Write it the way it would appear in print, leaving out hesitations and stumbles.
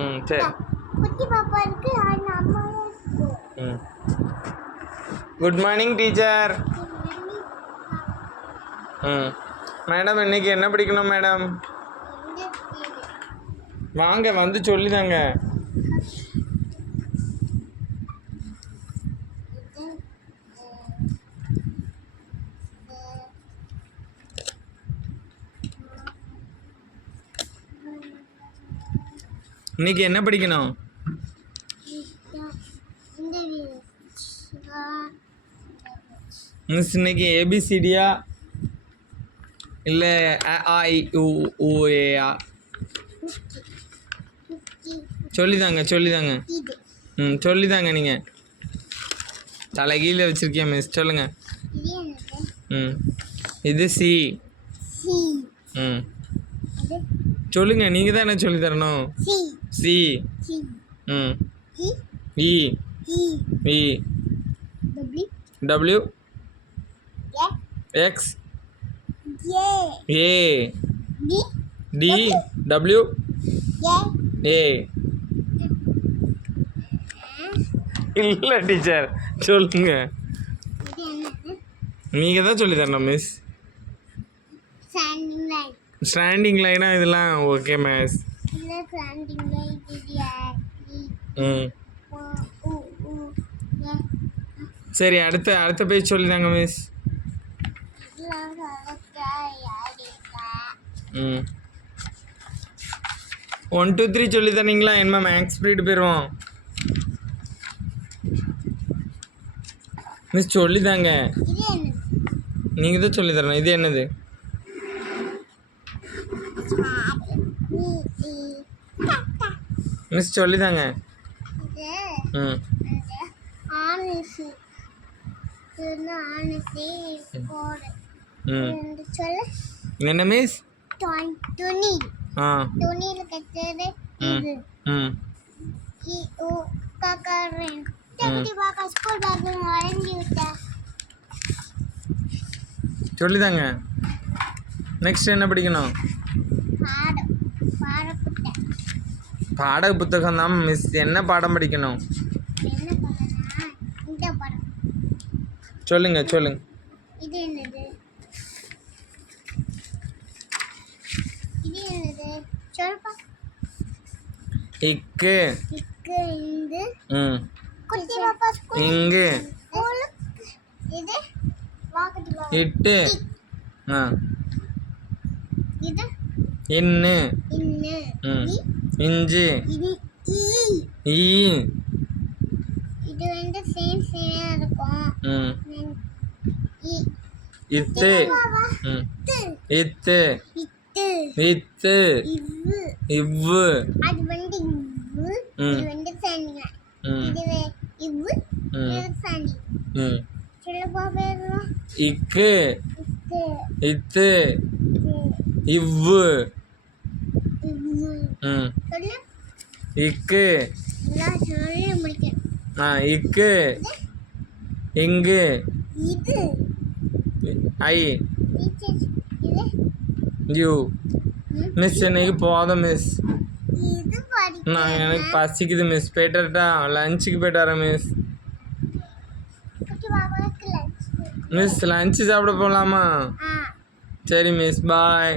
ம் சரி. குட்டி பாப்பா இருக்கு, அம்மா இருக்கு. ம். Good morning teacher. ம். மேடம் இன்னைக்கு என்ன படிக்கணும் மேடம்? வாங்க வந்து சொல்லிதாங்க. இன்னைக்கு என்ன படிக்கணும்? மிஸ் இன்னைக்கு ஏபிசிடியா இல்லை AIUUA சொல்லிதாங்க சொல்லிதாங்க. ம் சொல்லிதாங்க. நீங்கள் தலைகீழ வச்சுருக்கிய மிஸ் சொல்லுங்கள். ம் இது சி. ம் சொல்லுங்க, நீங்கள் தான் என்ன சொல்லி தரணும். சி. ம் இ. இ. டபிள்யூ. எக்ஸ். ஏ. டி. டபிள்யூ. ஏ. இல்லை டீச்சர் சொல்லுங்க. நீங்கள் தான் சொல்லி தரணும் மிஸ். ஸ்டாண்டிங் லைனா இதெல்லாம் ஓகே மிஸ். ம் சரி, அடுத்த பேஜ் சொல்லிதாங்க மிஸ். ம் 1 2 3 சொல்லி தரீங்களா? என்ன மேக்ஸ் பீரியட் போயிடுவோம் மிஸ். சொல்லிதாங்க, நீங்கள் தான் சொல்லி தரணும். இது என்னது மிஸ்? சொல்லிதாங்க. ம் என்ன மிஸ்? ஆ சொல்லிதாங்க. நெக்ஸ்ட் என்ன படிக்கணும்? பாட புத்தகம் தான் மிஸ். என்ன பாடம் படிக்கணும் சொல்லுங்க சொல்லுங்க. இக்கு. ம் இங்கு. இட்டு. ஆ இன்னு. ம் இஞ்சு. ஈ. இது வந்து சேம் இருக்கும். ம் இத்து. ம் இத்து. இத்து. இவ்வு. அது வந்து இவ்வு. இது வந்து சாண்டிங்க. இது இவ்வு. இது சாண்டி. ம் சொல்ல பாப்பா. இக்கு. இத்து. இவ்வு. ம் சொல்லு. இக்கு. நான் சொல்லி முடிக்கிறேன். இக்கு. இங்கு. இது ஐ. இது யூ. மிஸ் இன்னைக்கு போதும் மிஸ். நான் எனக்கு பசிக்குது மிஸ். போயிட்டுட்டா லஞ்சுக்கு போயிட்டு வரேன் மிஸ். மிஸ் லஞ்சு சாப்பிட போகலாமா? சரி மிஸ், பாய்.